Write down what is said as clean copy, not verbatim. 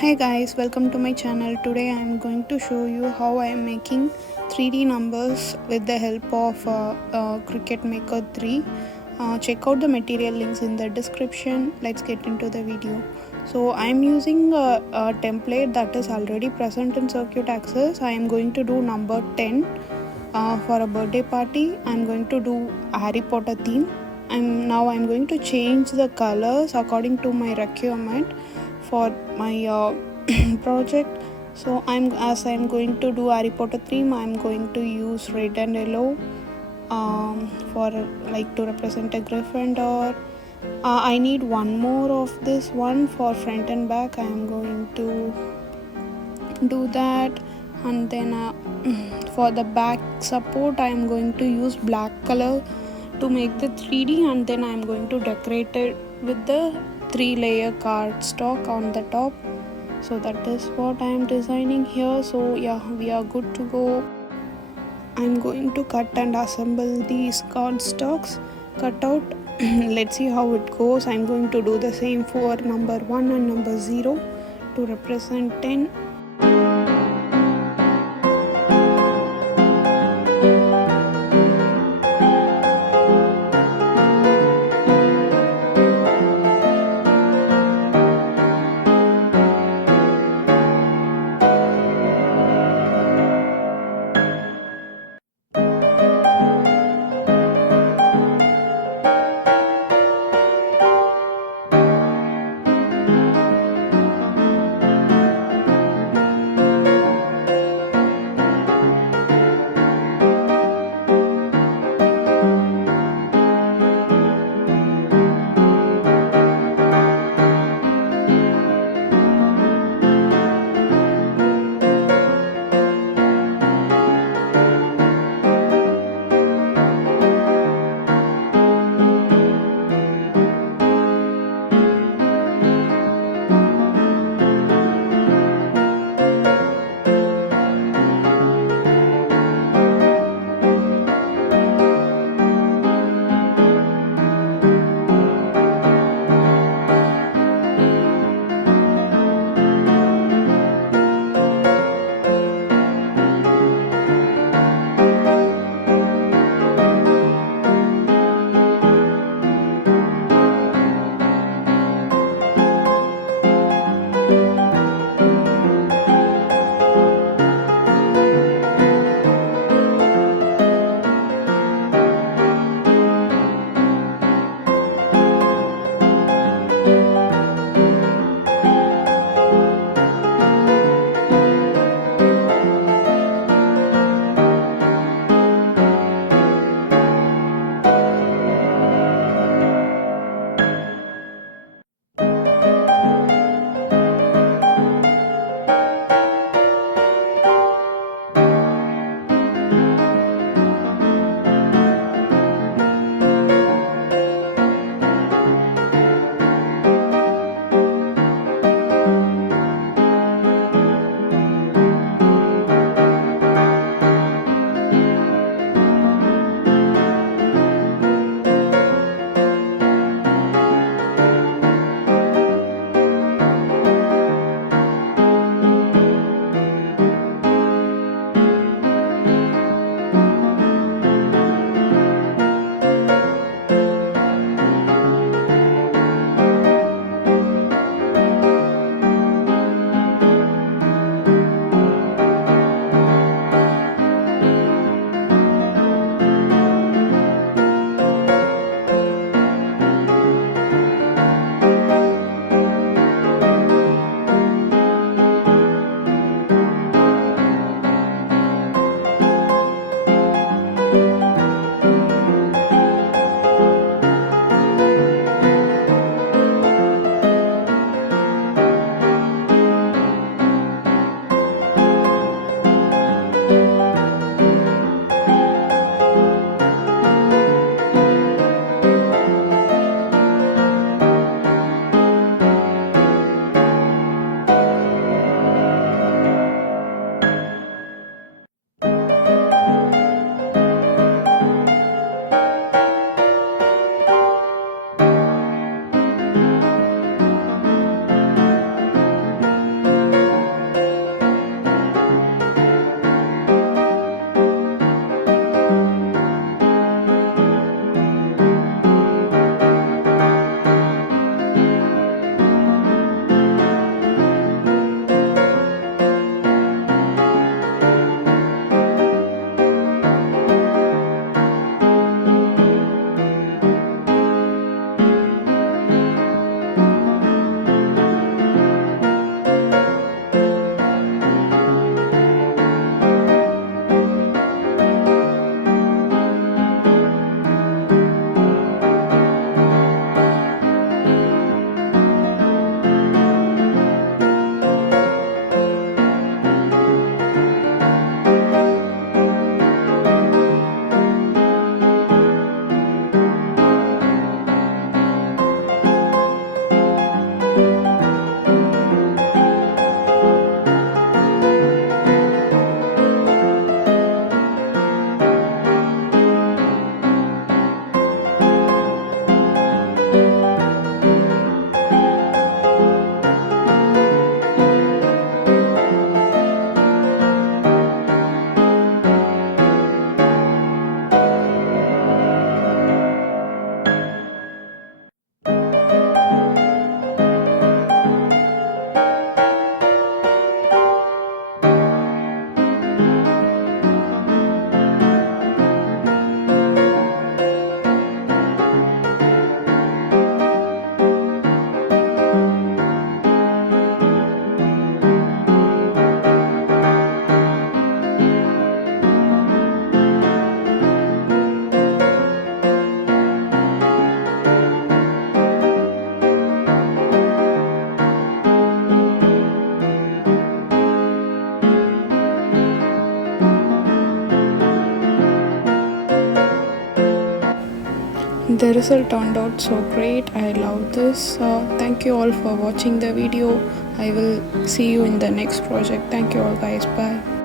Hey guys, welcome to my channel. Today I am going to show you how I am making 3D numbers with the help of Cricut Maker 3. Check out the material links in the description. Let's get into the video. So I am using a template that is already present in Circuit Access. I am going to do number 10 for a birthday party. I am going to do Harry Potter theme. I'm going to change the colors according to my requirement for my project. So I'm going to do Harry Potter theme. I'm going to use red and yellow for like to represent a Gryffindor. I need one more of this one for front and back. I am going to do that, and then for the back support I am going to use black color to make the 3D, and then I am going to decorate it with the 3-layer cardstock on the top. So that is what I am designing here. So yeah, we are good to go. I'm going to cut and assemble these cardstocks cut out. Let's see how it goes. I'm going to do the same for number 1 and number 0 to represent 10. the result turned out so great. I love this. Thank you all for watching the video. I will see you in the next project. Thank you all guys. Bye.